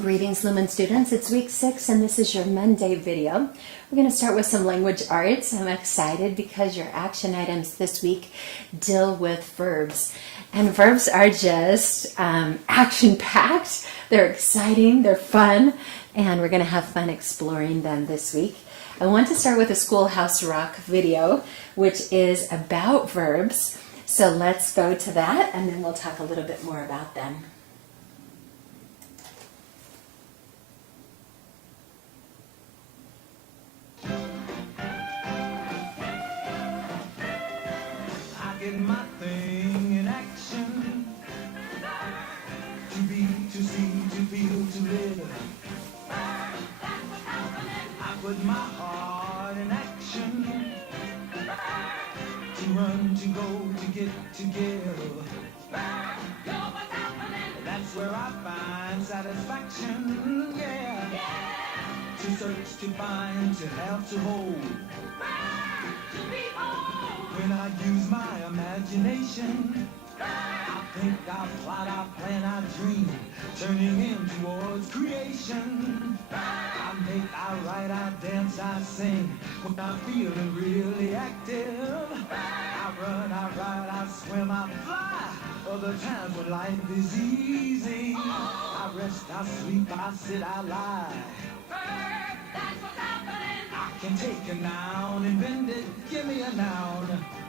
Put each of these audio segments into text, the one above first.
Greetings, Lumen students. It's week 6 and this is your Monday video. We're going to start with some language arts. I'm excited because your action items this week deal with verbs. And verbs are just action-packed. They're exciting, they're fun, and we're going to have fun exploring them this week. I want to start with a Schoolhouse Rock video, which is about verbs. So let's go to that and then we'll talk a little bit more about them. My thing in action. To be, to see, to feel, to live. I put my heart in action. To run, to go, to get, to give. That's where I find satisfaction, yeah. To search, to find, to have, to hold. When I use my imagination, I think, I plot, I plan, I dream, turning him towards creation. I make, I write, I dance, I sing, when I'm feeling really active. I run, I ride, I swim, I fly, other times when life is easy. I rest, I sleep, I sit, I lie. That's what's happening. I can take a noun and bend it, give me a noun.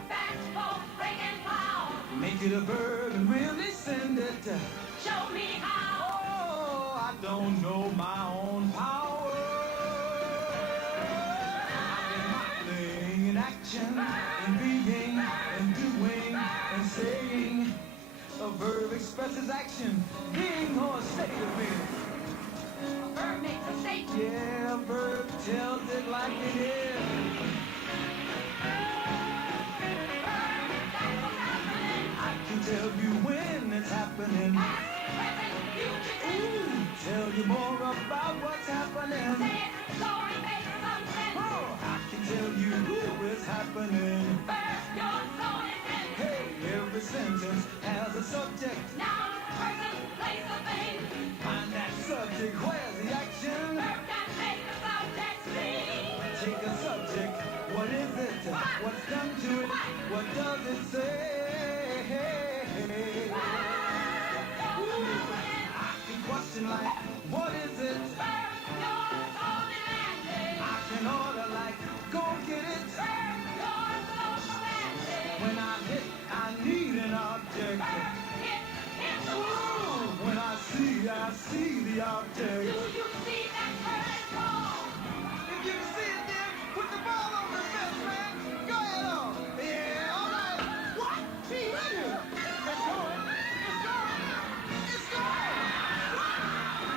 That's both break and clown. Make it a verb and really send it. Show me how. Oh, I don't know my own power. I get my thing in action, in being, in doing, and saying. A verb expresses action, being or a state of being. A verb makes a statement. Yeah, a verb tells it like it is. I can tell you when it's happening. Ooh, tell you more about what's happening. Oh, I can tell you who is happening. Hey, every sentence has a subject. Noun, person, place, or thing. Find that subject, where's the action? Verb can make the subject sing. Take a subject, what is it? What's done to it? What does it say? Ooh, I can question like, what is it? I can order like, go get it. When I hit, I need an object. Ooh, when I see the object. Do you see that first ball? If you see it, then put the ball on the fence, man. Go ahead on. Yeah, all right. What? Be ready. It's going. It's going. It's going.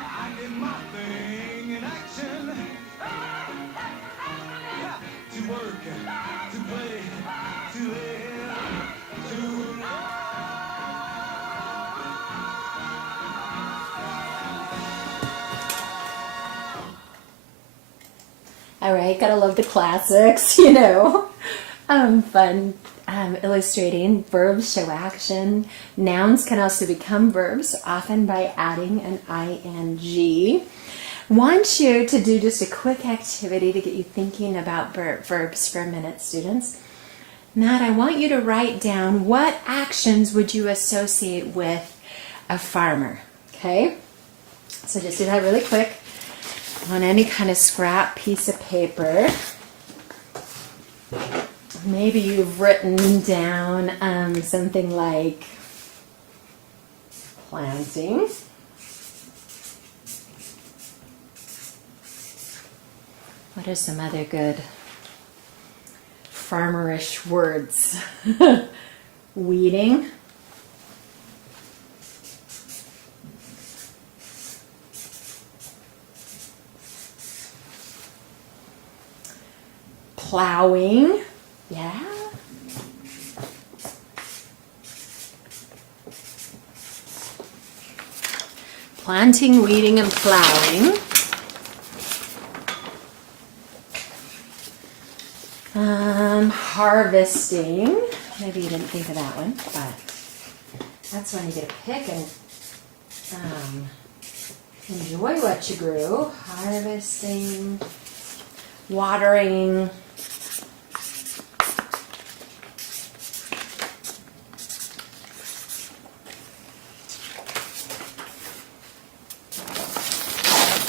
I get my thing in action. Yeah, to work, to play, to live, to love. All right, gotta love the classics, you know. Fun illustrating. Verbs show action. Nouns can also become verbs, often by adding an ing. Want you to do just a quick activity to get you thinking about verbs for a minute, students. Matt, I want you to write down what actions would you associate with a farmer, okay? So just do that really quick on any kind of scrap piece of paper. Maybe you've written down something like planting. What are some other good farmerish words? Weeding. Plowing. Yeah. Planting, weeding, and plowing. Harvesting. Maybe you didn't think of that one, but that's when you get a pick and enjoy what you grew, harvesting, watering.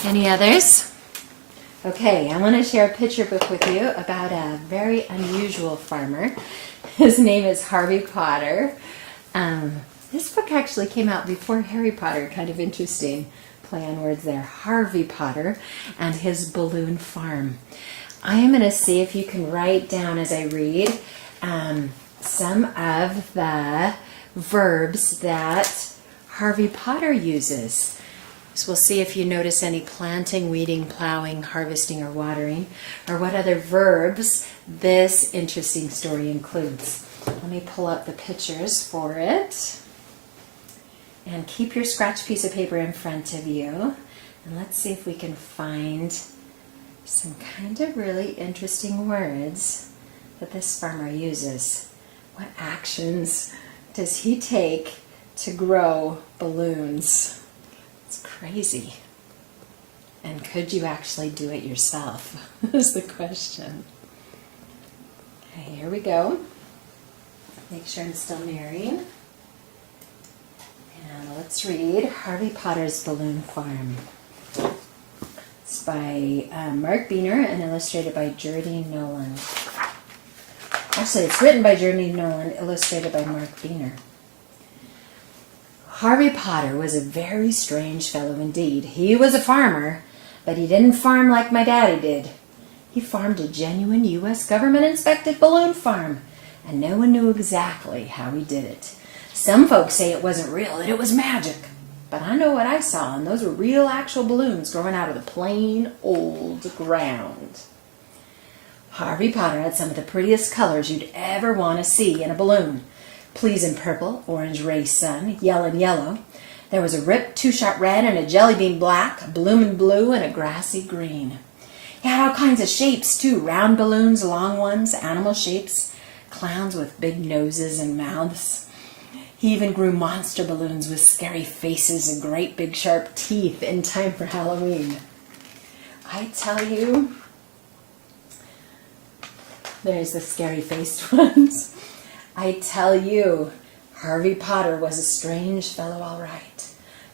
Any others? Okay, I want to share a picture book with you about a very unusual farmer. His name is Harvey Potter. This book actually came out before Harry Potter. Kind of interesting play on words there. Harvey Potter and his balloon farm. I am going to see if you can write down as I read some of the verbs that Harvey Potter uses. So we'll see if you notice any planting, weeding, plowing, harvesting, or watering, or what other verbs this interesting story includes. Let me pull up the pictures for it. And keep your scratch piece of paper in front of you. And let's see if we can find some kind of really interesting words that this farmer uses. What actions does he take to grow balloons? It's crazy. And could you actually do it yourself? Is the question. Okay, here we go. Make sure I'm still mirroring. And let's read Harvey Potter's Balloon Farm. It's by Mark Beener and illustrated by Jerdie Nolan. Actually, it's written by Jerdie Nolan, illustrated by Mark Beener. Harvey Potter was a very strange fellow indeed. He was a farmer, but he didn't farm like my daddy did. He farmed a genuine U.S. government-inspected balloon farm, and no one knew exactly how he did it. Some folks say it wasn't real, that it was magic. But I know what I saw, and those were real actual balloons growing out of the plain old ground. Harvey Potter had some of the prettiest colors you'd ever want to see in a balloon. Pleasing purple, orange ray sun, yellow. There was a ripped two-shot red and a jelly bean black, a bloomin' blue, and a grassy green. He had all kinds of shapes, too. Round balloons, long ones, animal shapes, clowns with big noses and mouths. He even grew monster balloons with scary faces and great big sharp teeth in time for Halloween. I tell you, there's the scary faced ones. I tell you, Harvey Potter was a strange fellow, all right.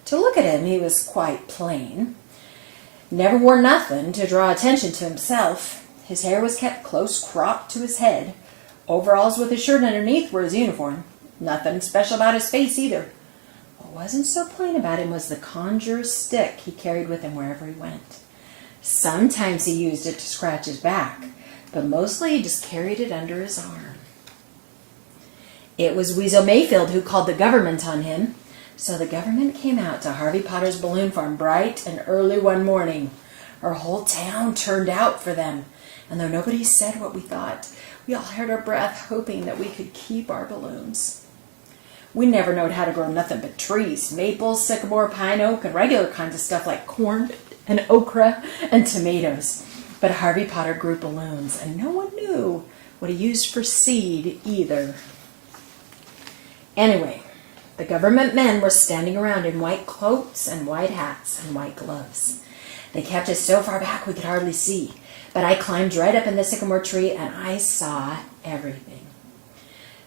To look at him, he was quite plain. Never wore nothing to draw attention to himself. His hair was kept close cropped to his head. Overalls with his shirt underneath were his uniform. Nothing special about his face either. What wasn't so plain about him was the conjurer's stick he carried with him wherever he went. Sometimes he used it to scratch his back, but mostly he just carried it under his arm. It was Weasel Mayfield who called the government on him. So the government came out to Harvey Potter's balloon farm bright and early one morning. Our whole town turned out for them. And though nobody said what we thought, we all held our breath hoping that we could keep our balloons. We never knowed how to grow nothing but trees, maples, sycamore, pine, oak, and regular kinds of stuff like corn and okra and tomatoes. But Harvey Potter grew balloons, and no one knew what he used for seed either. Anyway, the government men were standing around in white coats and white hats and white gloves. They kept us so far back we could hardly see, but I climbed right up in the sycamore tree and I saw everything.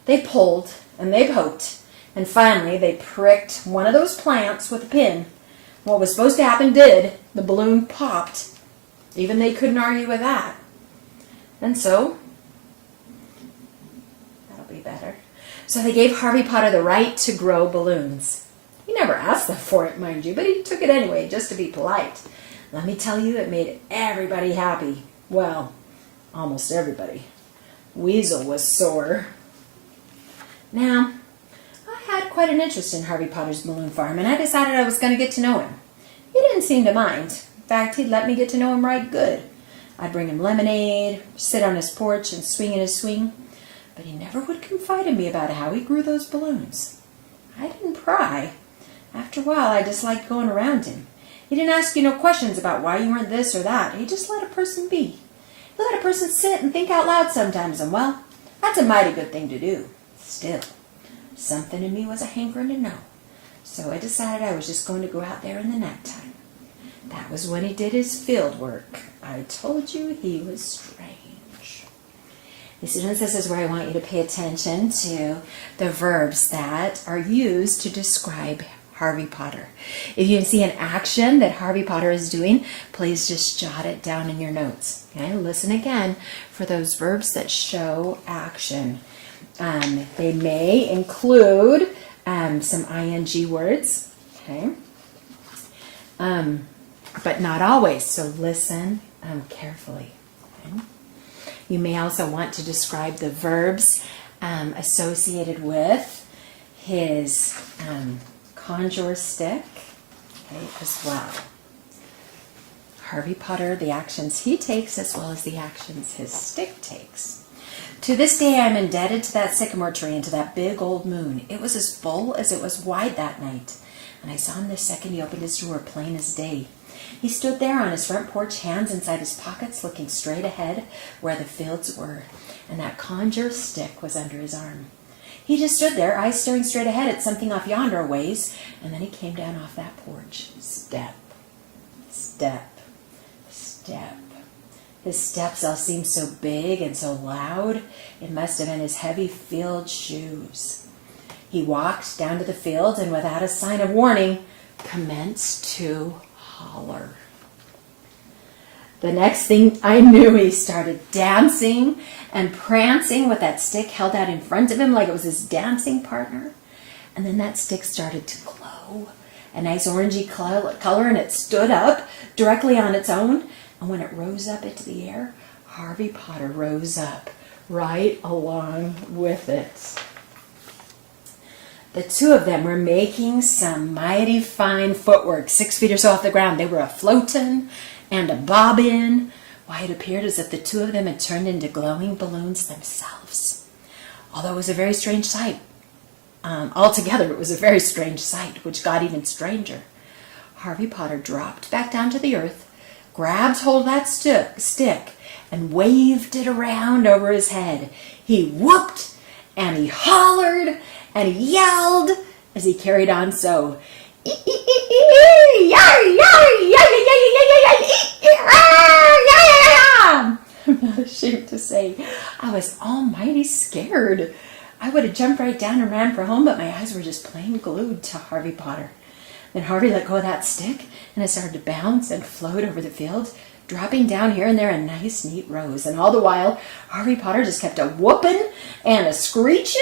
They pulled and they poked, and finally they pricked one of those plants with a pin. What was supposed to happen did. The balloon popped. Even they couldn't argue with that. And so, that'll be better. So they gave Harvey Potter the right to grow balloons. He never asked them for it, mind you, but he took it anyway, just to be polite. Let me tell you, it made everybody happy. Well, almost everybody. Weasel was sore. Now, I had quite an interest in Harvey Potter's balloon farm, and I decided I was going to get to know him. He didn't seem to mind. In fact, he'd let me get to know him right good. I'd bring him lemonade, sit on his porch and swing in his swing. But he never would confide in me about how he grew those balloons. I didn't pry. After a while, I disliked going around him. He didn't ask you no questions about why you weren't this or that. He just let a person be. He let a person sit and think out loud sometimes, and well, that's a mighty good thing to do. Still, something in me was a hankering to know. So I decided I was just going to go out there in the nighttime. that was when he did his field work. I told you he was strange. Students, this is where I want you to pay attention to the verbs that are used to describe Harvey Potter. If you see an action that Harvey Potter is doing, please just jot it down in your notes. Okay? Listen again for those verbs that show action. They may include some ing words, okay? But not always, so listen carefully. Okay? You may also want to describe the verbs associated with his conjure stick, okay, as well. Harvey Potter, the actions he takes as well as the actions his stick takes. To this day, I'm indebted to that sycamore tree and to that big old moon. It was as full as it was wide that night, and I saw him the second he opened his door, plain as day. He stood there on his front porch, hands inside his pockets, looking straight ahead where the fields were, and that conjure stick was under his arm. He just stood there, eyes staring straight ahead at something off yonder a ways, and then he came down off that porch. Step, step, step. His steps all seemed so big and so loud. It must have been his heavy field shoes. He walked down to the field and without a sign of warning, commenced to holler. The next thing I knew, he started dancing and prancing with that stick held out in front of him like it was his dancing partner. And then that stick started to glow, a nice orangey color, and it stood up directly on its own. And when it rose up into the air, Harvey Potter rose up right along with it. The two of them were making some mighty fine footwork, 6 feet or so off the ground. They were a-floatin' and a-bobbin'. Why, it appeared as if the two of them had turned into glowing balloons themselves. Although it was a very strange sight. Altogether, it was a very strange sight, which got even stranger. Harvey Potter dropped back down to the earth, grabbed hold of that stick, and waved it around over his head. He whooped, and he hollered, and he yelled as he carried on so. I'm not ashamed to say, I was almighty scared. I would have jumped right down and ran for home, but my eyes were just plain glued to Harvey Potter. Then Harvey let go of that stick, and it started to bounce and float over the field, dropping down here and there in nice, neat rows. And all the while, Harvey Potter just kept a whooping and a screeching.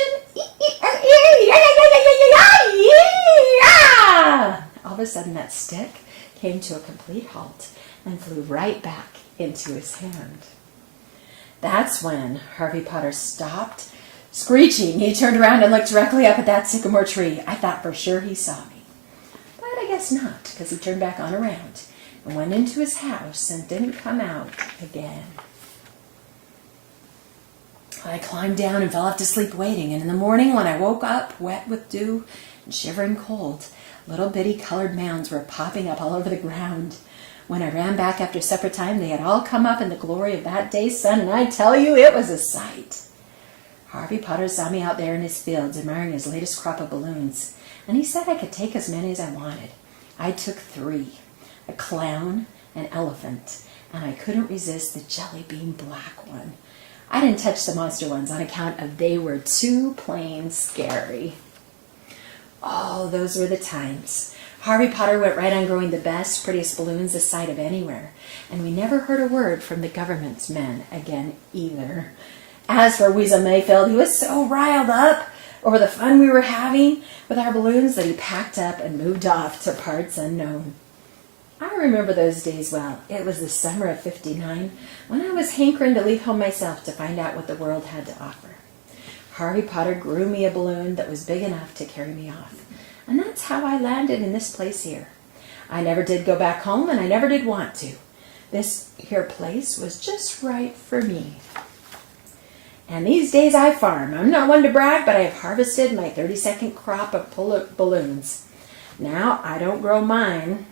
All of a sudden, that stick came to a complete halt and flew right back into his hand. That's when Harvey Potter stopped screeching. He turned around and looked directly up at that sycamore tree. I thought for sure he saw me. But I guess not, because he turned back on around and went into his house and didn't come out again. I climbed down and fell off to sleep waiting, and in the morning when I woke up, wet with dew and shivering cold, little bitty colored mounds were popping up all over the ground. When I ran back after supper time, they had all come up in the glory of that day's sun, and I tell you, it was a sight. Harvey Potter saw me out there in his fields admiring his latest crop of balloons, and he said I could take as many as I wanted. I took 3, a clown, an elephant, and I couldn't resist the jelly bean black one. I didn't touch the monster ones on account of they were too plain scary. Oh, those were the times. Harvey Potter went right on growing the best, prettiest balloons this side of anywhere, and we never heard a word from the government's men again either. As for Weasel Mayfield, he was so riled up over the fun we were having with our balloons that he packed up and moved off to parts unknown. I remember those days well. It was the summer of '59 when I was hankering to leave home myself to find out what the world had to offer. Harvey Potter grew me a balloon that was big enough to carry me off. And that's how I landed in this place here. I never did go back home, and I never did want to. This here place was just right for me. And these days I farm. I'm not one to brag, but I've harvested my 32nd crop of balloons. Now, I don't grow mine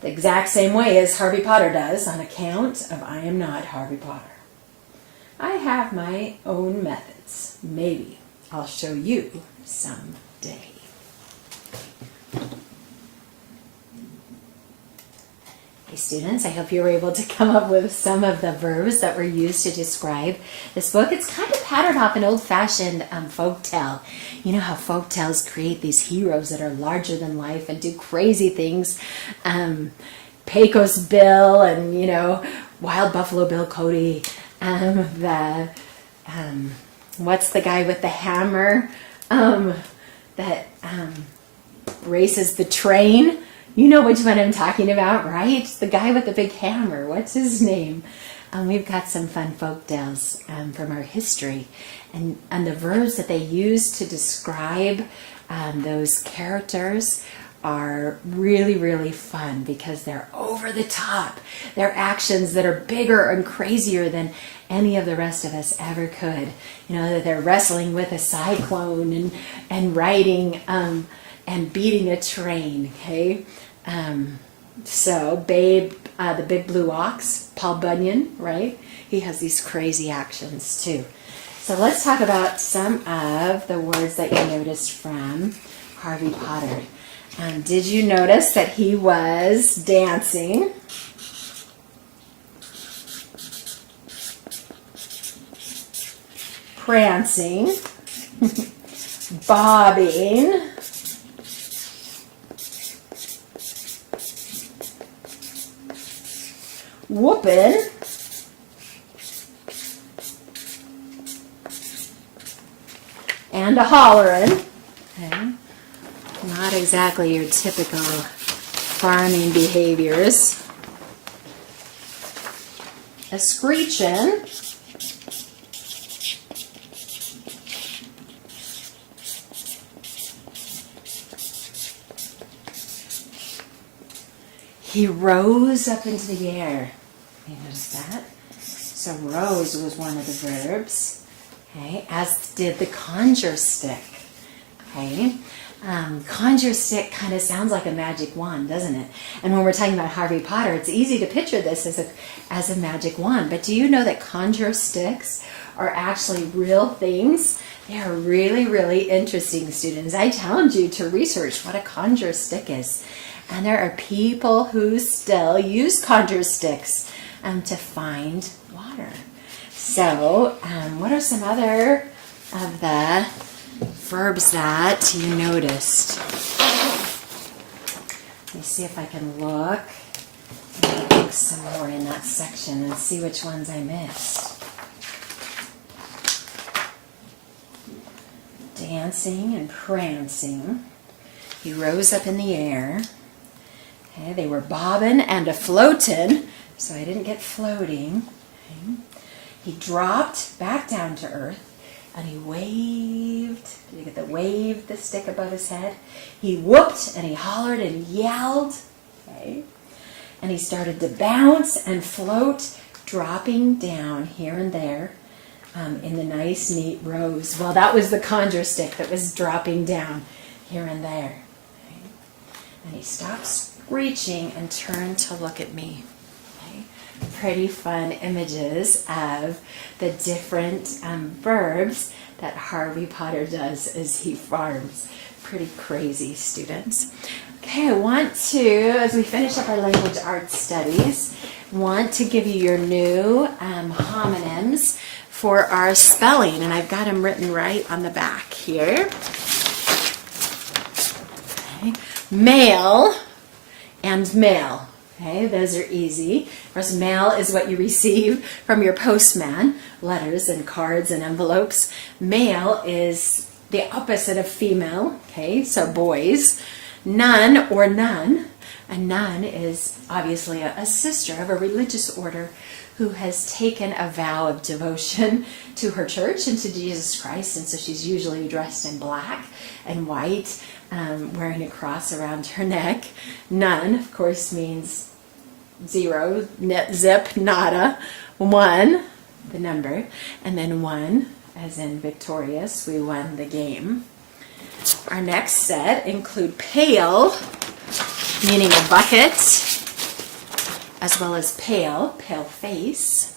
the exact same way as Harvey Potter does on account of I am not Harvey Potter. I have my own methods. Maybe I'll show you someday. Hi students, I hope you were able to come up with some of the verbs that were used to describe this book. It's kind of patterned off an old-fashioned folk tale. You know how folk tales create these heroes that are larger than life and do crazy things. Pecos Bill and, you know, Wild Buffalo Bill Cody. What's the guy with the hammer that races the train? You know which one I'm talking about, right? The guy with the big hammer. What's his name? We've got some fun folk tales from our history. And the verbs that they use to describe those characters are really, really fun because they're over the top. They're actions that are bigger and crazier than any of the rest of us ever could. You know, that they're wrestling with a cyclone and riding and beating a train, okay? So Babe, the Big Blue Ox, Paul Bunyan, right? He has these crazy actions too. So let's talk about some of the words that you noticed from Harvey Potter. Did you notice that he was dancing? Prancing, bobbing, whooping, and a hollering. Okay. Not exactly your typical farming behaviors. A screeching. He rose up into the air. You notice that? So rose was one of the verbs. Okay, as did the conjure stick. Okay, conjure stick kind of sounds like a magic wand, doesn't it? And when we're talking about Harvey Potter, it's easy to picture this as a magic wand. But do you know that conjure sticks are actually real things? They are really, really interesting, students. I challenge you to research what a conjure stick is. And there are people who still use conjure sticks to find water. So, what are some other of the verbs that you noticed? Let me see if I can look some more in that section and see which ones I missed. Dancing and prancing. He rose up in the air. Okay, they were bobbing and a-floating, so I didn't get floating. Okay. He dropped back down to earth, and he waved. Did you get the wave, the stick above his head? He whooped, and he hollered and yelled. Okay. And he started to bounce and float, dropping down here and there in the nice, neat rows. Well, that was the conjure stick that was dropping down here and there. Okay. And he stopped screeching and turned to look at me. Okay. Pretty fun images of the different verbs that Harvey Potter does as he farms. Pretty crazy, students. Okay, I want to, as we finish up our language arts studies, want to give you your new homonyms for our spelling, and I've got them written right on the back here. Okay. Male and mail. Okay, those are easy. Of course, mail is what you receive from your postman, letters and cards and envelopes. Male is the opposite of female, okay, so boys. Nun or nun. A nun is obviously a sister of a religious order who has taken a vow of devotion to her church and to Jesus Christ, and so she's usually dressed in black and white, wearing a cross around her neck. Nun, of course, means 0, zip, nada, 1, the number, and then 1, as in victorious, we won the game. Our next set include pail, meaning a bucket, as well as pale, pale face,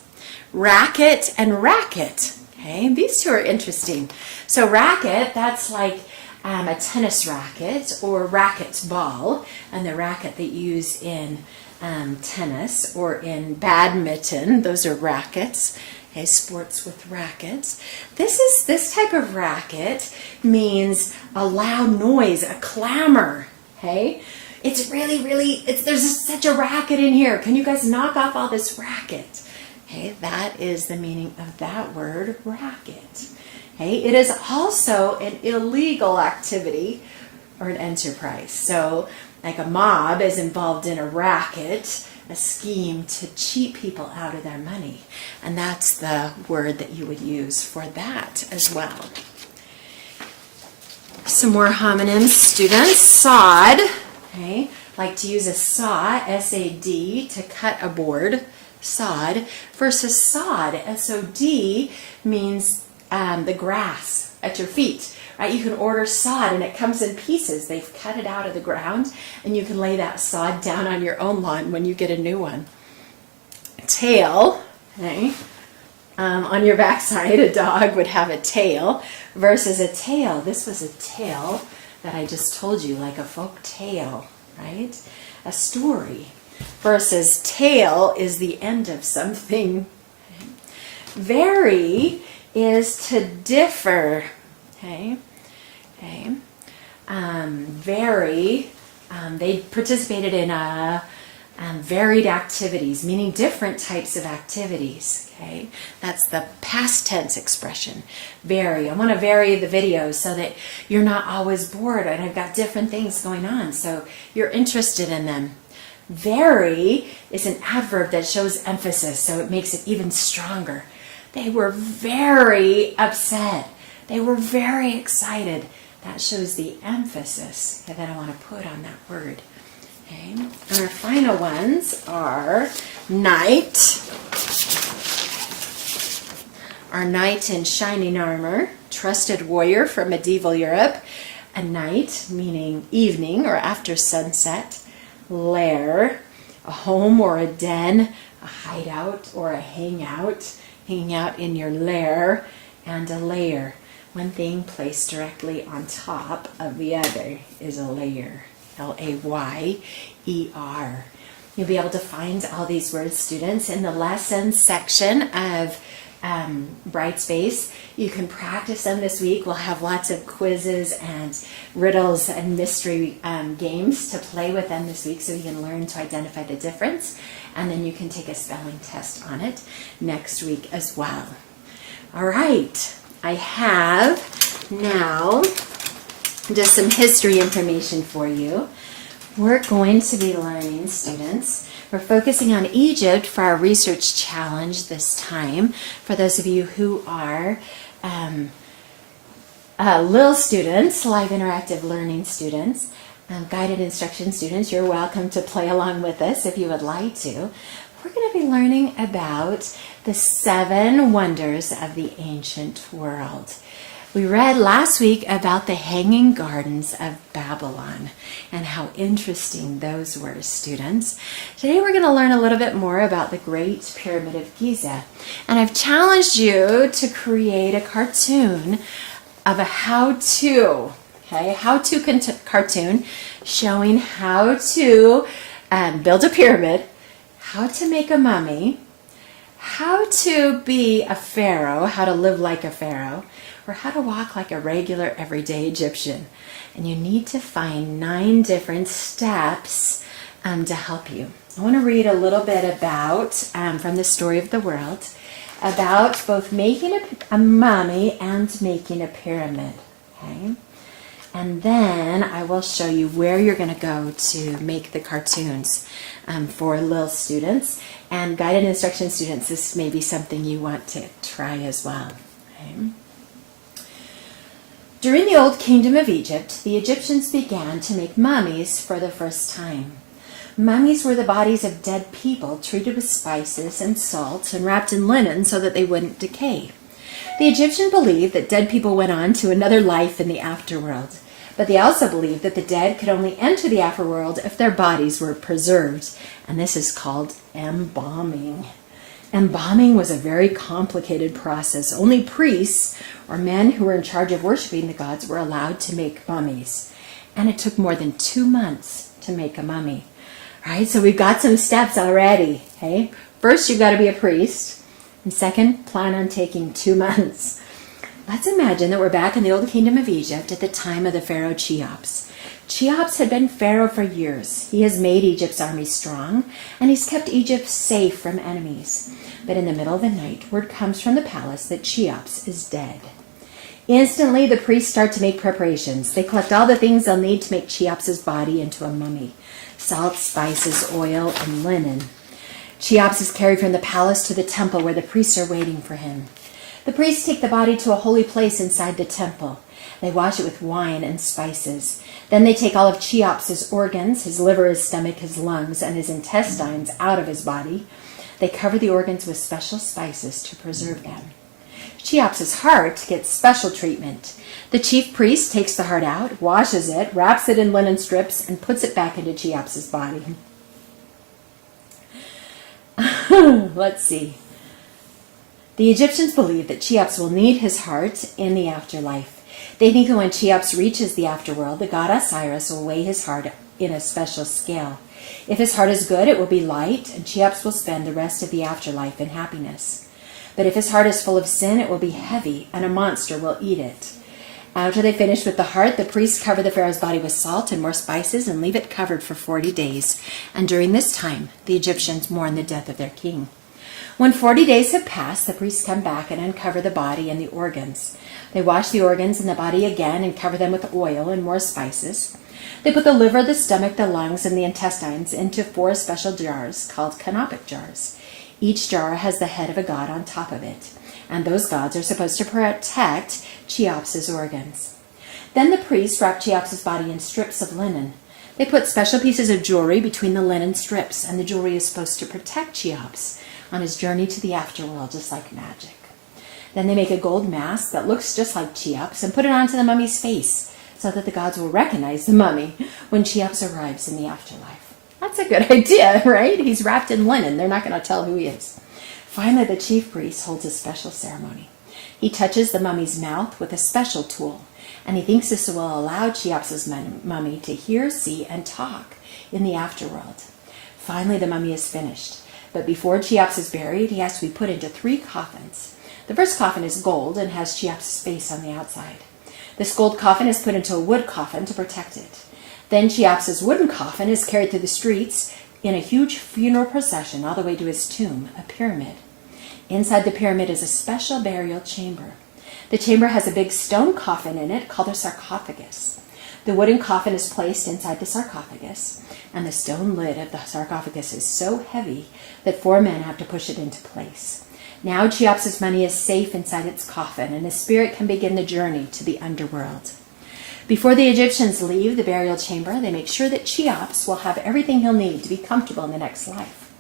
racket, and racket. Okay, these two are interesting. So racket, that's like a tennis racket or racket ball, and the racket that you use in tennis or in badminton, those are rackets. Okay, sports with rackets. This type of racket means a loud noise, a clamor. Okay, it's really there's such a racket in here. Can you guys knock off all this racket? Okay, that is the meaning of that word, racket. Okay, it is also an illegal activity or an enterprise. So, like a mob is involved in a racket, a scheme to cheat people out of their money. And that's the word that you would use for that as well. Some more homonyms, students. Sod. Okay, like to use a saw, S-A-D, to cut a board. Sod versus sod, S-O-D, means the grass at your feet. Right? You can order sod and it comes in pieces. They've cut it out of the ground and you can lay that sod down on your own lawn when you get a new one. Tail, okay? On your backside, a dog would have a tail versus a tale. This was a tale that I just told you, like a folk tale, right? A story. Versus tale is the end of something. Vary is to differ. Okay. Vary. They participated in varied activities, meaning different types of activities. Okay, that's the past tense expression. Vary. I want to vary the videos so that you're not always bored, and I've got different things going on, so you're interested in them. Vary is an adverb that shows emphasis, so it makes it even stronger. They were very upset. They were very excited. That shows the emphasis that I want to put on that word. Okay. And our final ones are knight. Our knight in shining armor, trusted warrior from medieval Europe. A night, meaning evening or after sunset. Lair, a home or a den, a hideout or a hangout, hanging out in your lair. And a layer, one thing placed directly on top of the other, is a layer. L-A-Y-E-R. You'll be able to find all these words, students, in the lessons section of Brightspace. You can practice them this week. We'll have lots of quizzes and riddles and mystery games to play with them this week so you can learn to identify the difference. And then you can take a spelling test on it next week as well. All right, I have now just some history information for you. We're going to be learning, students, we're focusing on Egypt for our research challenge this time. For those of you who are LIL students, live interactive learning students, guided instruction students, you're welcome to play along with us if you would like to. We're going to be learning about the 7 wonders of the ancient world. We read last week about the Hanging Gardens of Babylon and how interesting those were, students. Today we're going to learn a little bit more about the Great Pyramid of Giza. And I've challenged you to create a cartoon of a how-to, cartoon showing how to build a pyramid, how to make a mummy, how to be a pharaoh, how to live like a pharaoh, or how to walk like a regular everyday Egyptian. And you need to find 9 different steps to help you. I want to read a little bit about, from the Story of the World, about both making a mummy and making a pyramid. Okay? And then I will show you where you're going to go to make the cartoons for LIL students. And guided instruction students, this may be something you want to try as well. Okay? During the Old Kingdom of Egypt, the Egyptians began to make mummies for the first time. Mummies were the bodies of dead people treated with spices and salt and wrapped in linen so that they wouldn't decay. The Egyptian believed that dead people went on to another life in the afterworld, but they also believed that the dead could only enter the afterworld if their bodies were preserved, and this is called embalming. Embalming was a very complicated process. Only priests or men who were in charge of worshiping the gods were allowed to make mummies. And it took more than 2 months to make a mummy. All right, so we've got some steps already. Okay? First, you've got to be a priest. And second, plan on taking 2 months. Let's imagine that we're back in the old kingdom of Egypt at the time of the Pharaoh Cheops. Cheops had been Pharaoh for years. He has made Egypt's army strong, and he's kept Egypt safe from enemies. But in the middle of the night, word comes from the palace that Cheops is dead. Instantly, the priests start to make preparations. They collect all the things they'll need to make Cheops' body into a mummy: salt, spices, oil, and linen. Cheops is carried from the palace to the temple where the priests are waiting for him. The priests take the body to a holy place inside the temple. They wash it with wine and spices. Then they take all of Cheops' organs, his liver, his stomach, his lungs, and his intestines out of his body. They cover the organs with special spices to preserve them. Cheops' heart gets special treatment. The chief priest takes the heart out, washes it, wraps it in linen strips, and puts it back into Cheops' body. Let's see. The Egyptians believe that Cheops will need his heart in the afterlife. They think that when Cheops reaches the afterworld, the god Osiris will weigh his heart in a special scale. If his heart is good, it will be light, and Cheops will spend the rest of the afterlife in happiness. But if his heart is full of sin, it will be heavy, and a monster will eat it. After they finish with the heart, the priests cover the pharaoh's body with salt and more spices and leave it covered for 40 days. And during this time, the Egyptians mourn the death of their king. When 40 days have passed, the priests come back and uncover the body and the organs. They wash the organs and the body again and cover them with oil and more spices. They put the liver, the stomach, the lungs, and the intestines into 4 special jars called canopic jars. Each jar has the head of a god on top of it, and those gods are supposed to protect Cheops' organs. Then the priests wrap Cheops' body in strips of linen. They put special pieces of jewelry between the linen strips, and the jewelry is supposed to protect Cheops on his journey to the afterworld, just like magic. Then they make a gold mask that looks just like Cheops and put it onto the mummy's face so that the gods will recognize the mummy when Cheops arrives in the afterlife. That's a good idea, right? He's wrapped in linen. They're not going to tell who he is. Finally, the chief priest holds a special ceremony. He touches the mummy's mouth with a special tool, and he thinks this will allow Cheops' mummy to hear, see, and talk in the afterworld. Finally, the mummy is finished. But before Cheops is buried, he has to be put into 3 coffins. The first coffin is gold and has Cheops' face on the outside. This gold coffin is put into a wood coffin to protect it. Then Cheops' wooden coffin is carried through the streets in a huge funeral procession all the way to his tomb, a pyramid. Inside the pyramid is a special burial chamber. The chamber has a big stone coffin in it called a sarcophagus. The wooden coffin is placed inside the sarcophagus, and the stone lid of the sarcophagus is so heavy that 4 men have to push it into place. Now Cheops' mummy is safe inside its coffin, and his spirit can begin the journey to the underworld. Before the Egyptians leave the burial chamber, they make sure that Cheops will have everything he'll need to be comfortable in the next life.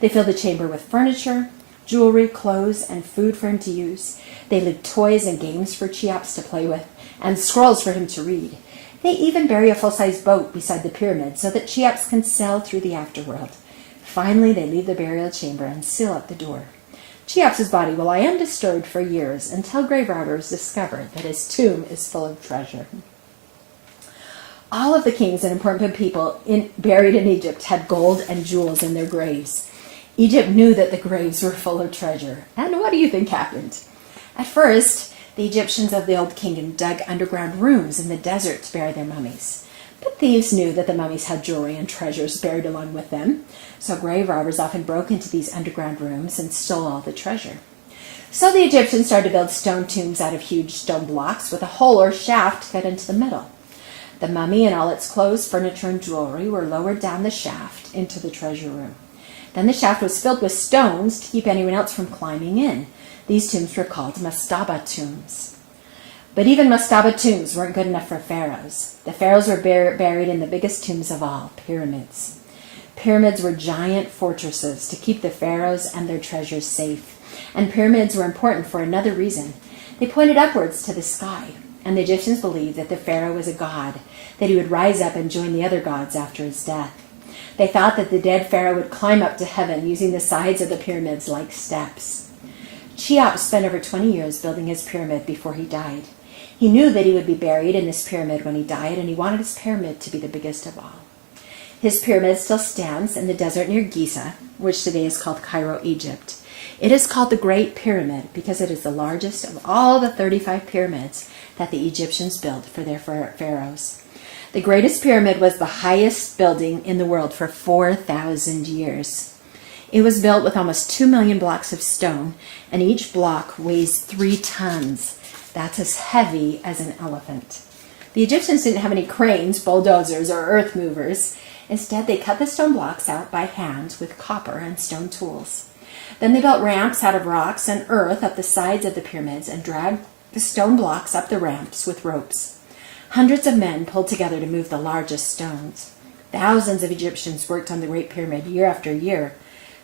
They fill the chamber with furniture, jewelry, clothes, and food for him to use. They leave toys and games for Cheops to play with, and scrolls for him to read. They even bury a full-size boat beside the pyramid so that Cheops can sail through the afterworld. Finally, they leave the burial chamber and seal up the door. Cheops' body will lie undisturbed for years until grave robbers discover that his tomb is full of treasure. All of the kings and important people buried in Egypt had gold and jewels in their graves. Egypt knew that the graves were full of treasure. And what do you think happened? At first, the Egyptians of the Old Kingdom dug underground rooms in the desert to bury their mummies. But thieves knew that the mummies had jewelry and treasures buried along with them, so grave robbers often broke into these underground rooms and stole all the treasure. So the Egyptians started to build stone tombs out of huge stone blocks with a hole or shaft cut into the middle. The mummy and all its clothes, furniture, and jewelry were lowered down the shaft into the treasure room. Then the shaft was filled with stones to keep anyone else from climbing in. These tombs were called mastaba tombs. But even mastaba tombs weren't good enough for pharaohs. The pharaohs were buried in the biggest tombs of all, pyramids. Pyramids were giant fortresses to keep the pharaohs and their treasures safe. And pyramids were important for another reason. They pointed upwards to the sky, and the Egyptians believed that the pharaoh was a god, that he would rise up and join the other gods after his death. They thought that the dead pharaoh would climb up to heaven using the sides of the pyramids like steps. Cheops spent over 20 years building his pyramid before he died. He knew that he would be buried in this pyramid when he died, and he wanted his pyramid to be the biggest of all. His pyramid still stands in the desert near Giza, which today is called Cairo, Egypt. It is called the Great Pyramid because it is the largest of all the 35 pyramids that the Egyptians built for their pharaohs. The greatest pyramid was the highest building in the world for 4,000 years. It was built with almost 2 million blocks of stone, and each block weighs 3 tons. That's as heavy as an elephant. The Egyptians didn't have any cranes, bulldozers, or earth movers. Instead, they cut the stone blocks out by hand with copper and stone tools. Then they built ramps out of rocks and earth up the sides of the pyramids and dragged the stone blocks up the ramps with ropes. Hundreds of men pulled together to move the largest stones. Thousands of Egyptians worked on the Great Pyramid year after year.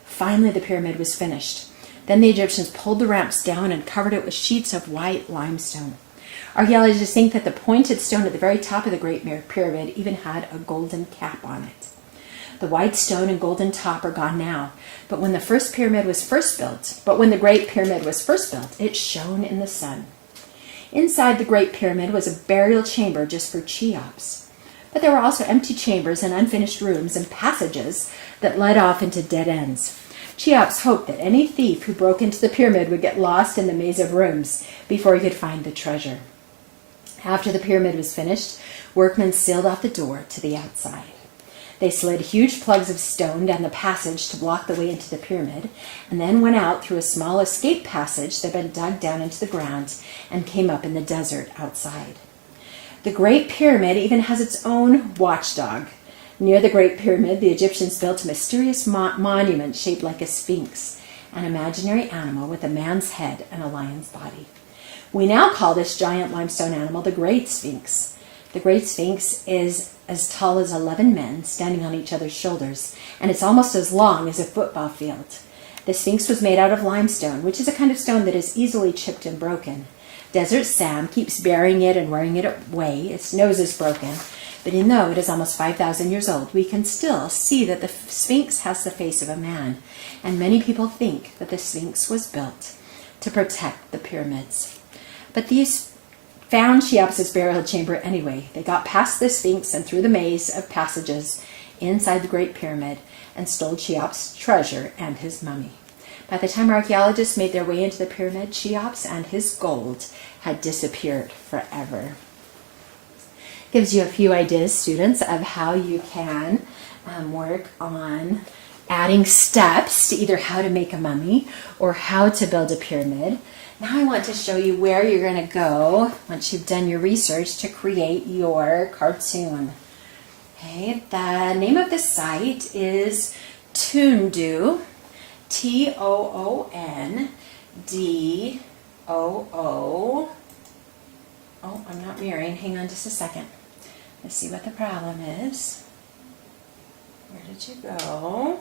Finally, the pyramid was finished. Then the Egyptians pulled the ramps down and covered it with sheets of white limestone. Archaeologists think that the pointed stone at the very top of the Great Pyramid even had a golden cap on it. The white stone and golden top are gone now, but when the Great Pyramid was first built, it shone in the sun. Inside the Great Pyramid was a burial chamber just for Cheops. But there were also empty chambers and unfinished rooms and passages that led off into dead ends. Cheops hoped that any thief who broke into the pyramid would get lost in the maze of rooms before he could find the treasure. After the pyramid was finished, workmen sealed off the door to the outside. They slid huge plugs of stone down the passage to block the way into the pyramid, and then went out through a small escape passage that had been dug down into the ground and came up in the desert outside. The Great Pyramid even has its own watchdog. Near the Great Pyramid, the Egyptians built a mysterious monument shaped like a sphinx, an imaginary animal with a man's head and a lion's body. We now call this giant limestone animal the Great Sphinx. The Great Sphinx is as tall as 11 men standing on each other's shoulders, and it's almost as long as a football field. The Sphinx was made out of limestone, which is a kind of stone that is easily chipped and broken. Desert Sam keeps burying it and wearing it away. Its nose is broken, but even though it is almost 5,000 years old, we can still see that the Sphinx has the face of a man, and many people think that the Sphinx was built to protect the pyramids. But these found Cheops' burial chamber anyway. They got past the Sphinx and through the maze of passages inside the Great Pyramid and stole Cheops' treasure and his mummy. By the time archaeologists made their way into the pyramid, Cheops and his gold had disappeared forever. Gives you a few ideas, students, of how you can work on adding steps to either how to make a mummy or how to build a pyramid. Now I want to show you where you're going to go once you've done your research to create your cartoon. Okay, the name of the site is Toondoo, Toondoo. Oh, I'm not mirroring. Hang on just a second. Let's see what the problem is. Where did you go?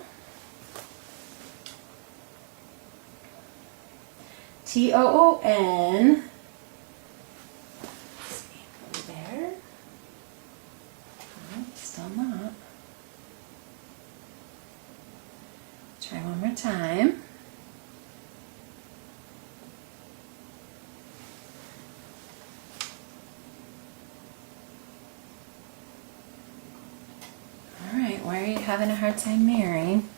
Toon. Let's see, over there. Oh, still not. Try one more time. All right, why are you having a hard time mirroring?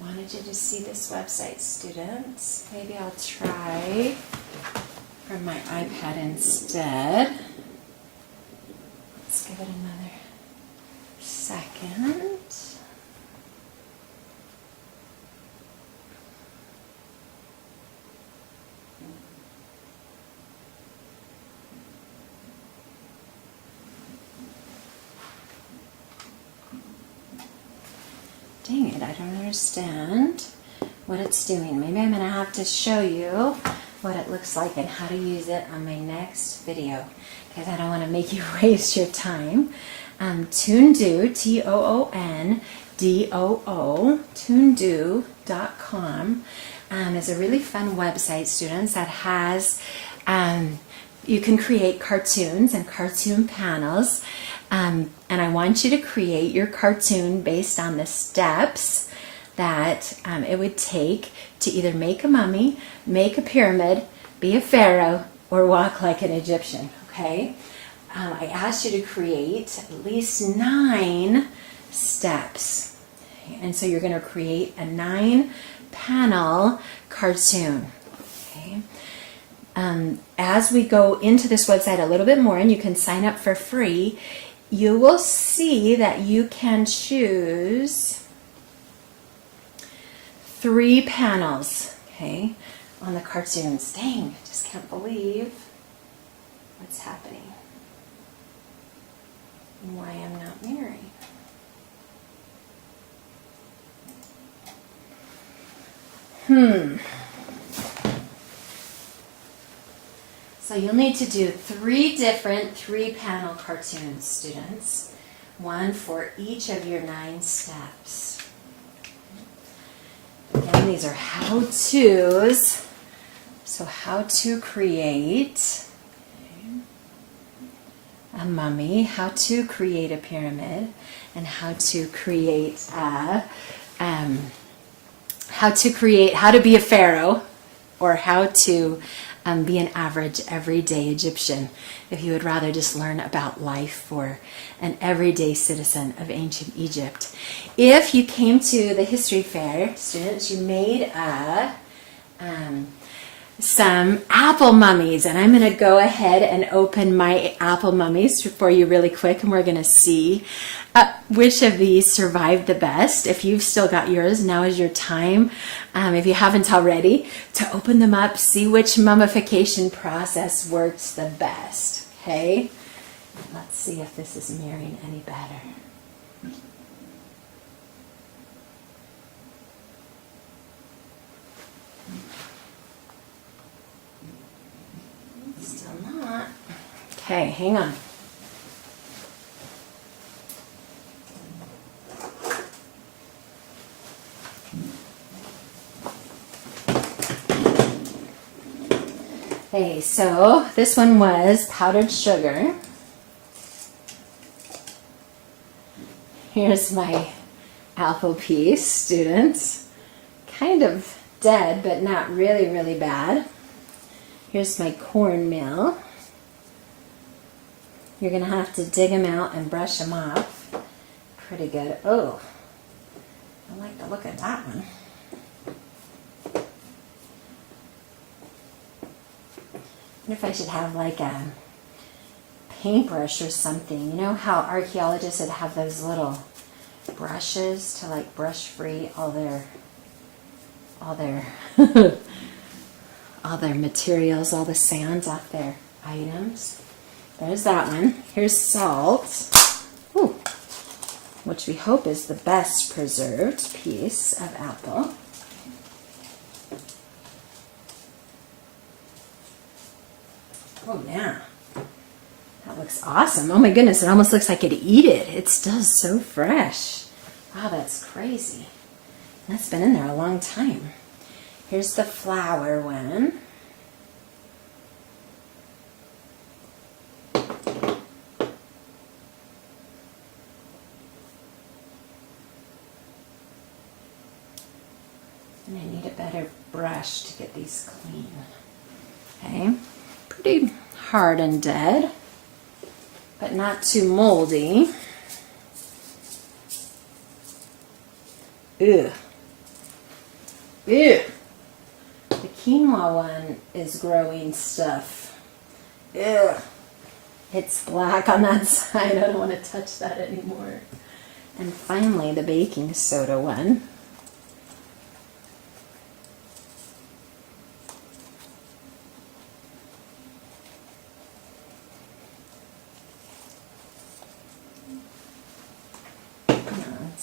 Wanted you to see this website, students. Maybe I'll try from my iPad instead. Let's give it another second. Dang it, I don't understand what it's doing. Maybe I'm going to have to show you what it looks like and how to use it on my next video, because I don't want to make you waste your time. Toondoo, Toondoo, Toondoo.com is a really fun website, students, that has, you can create cartoons and cartoon panels And I want you to create your cartoon based on the steps that it would take to either make a mummy, make a pyramid, be a pharaoh, or walk like an Egyptian, okay? I asked you to create at least 9 steps. Okay? And so you're going to create a 9-panel cartoon. Okay? As we go into this website a little bit more, and you can sign up for free, you will see that you can choose 3 panels, okay, on the cartoons. Dang, I just can't believe what's happening and why I'm not mirroring. So you'll need to do 3 different 3-panel cartoons, students. 1 for each of your 9 steps. Again, these are how-tos. So how to create a mummy, how to create a pyramid, and how to create how to be a pharaoh, or how to be an average everyday Egyptian, if you would rather just learn about life for an everyday citizen of ancient Egypt. If you came to the history fair, students, you made some apple mummies, and I'm going to go ahead and open my apple mummies for you really quick, and we're going to see which of these survived the best. If you've still got yours, now is your time, if you haven't already, to open them up, see which mummification process works the best. Okay, let's see if this is mirroring any better. Still not. Okay, hang on. Okay, so this one was powdered sugar. Here's my apple piece, students. Kind of dead, but not really, really bad. Here's my cornmeal. You're going to have to dig them out and brush them off. Pretty good. Oh, I like the look of that one. I wonder if I should have like a paintbrush or something. You know how archaeologists would have those little brushes to like brush free all their all their materials, all the sands off their items. There's that one. Here's salt, ooh, which we hope is the best preserved piece of apple. Oh yeah, that looks awesome. Oh my goodness, it almost looks like I could eat it. It's still so fresh. Wow, that's crazy. That's been in there a long time. Here's the flour one. And I need a better brush to get these clean. Okay. Pretty hard and dead, but not too moldy. Ew. Ew. The quinoa one is growing stuff. Ew. It's black on that side. I don't want to touch that anymore. And finally, the baking soda one.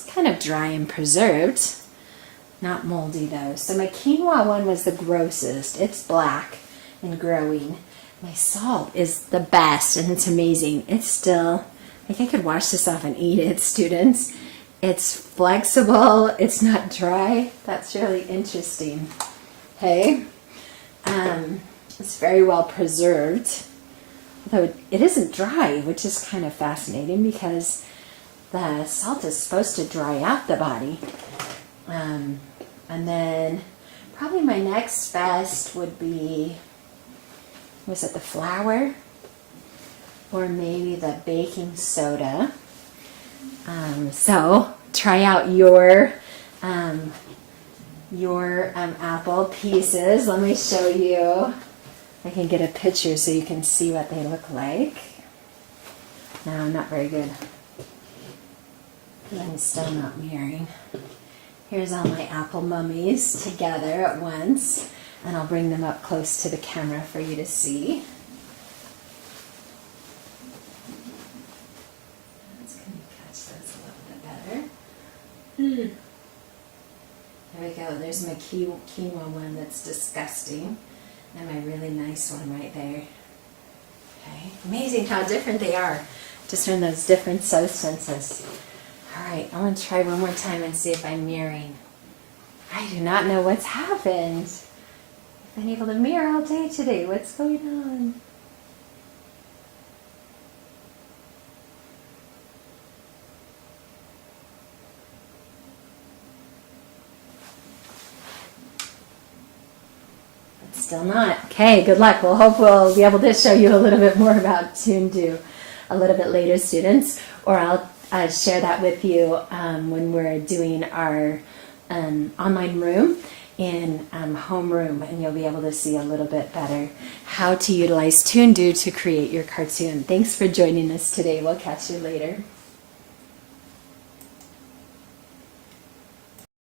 Kind of dry and preserved, not moldy though. So my quinoa one was the grossest. It's black and growing. My salt is the best, and it's amazing. It's still, I think I could wash this off and eat it, students. It's flexible, it's not dry. That's really interesting. Okay, it's very well preserved. though it isn't dry, which is kind of fascinating because the salt is supposed to dry out the body. And then probably my next best would be, was it the flour? Or maybe the baking soda. So try out your apple pieces. Let me show you. I can get a picture so you can see what they look like. No, not very good. I'm still not mirroring. Here's all my apple mummies together at once, and I'll bring them up close to the camera for you to see. Let's kind of catch those a little bit better. There we go. There's my quinoa one that's disgusting, and my really nice one right there. Okay, amazing how different they are, just from those different substances. All right, I'm going to try one more time and see if I'm mirroring. I do not know what's happened. I've been able to mirror all day today. What's going on? But still not. Okay, good luck. We'll hope we'll be able to show you a little bit more about TuneDo a little bit later, students, or I'll share that with you when we're doing our online room in homeroom, and you'll be able to see a little bit better how to utilize TuneDo to create your cartoon. Thanks for joining us today. We'll catch you later.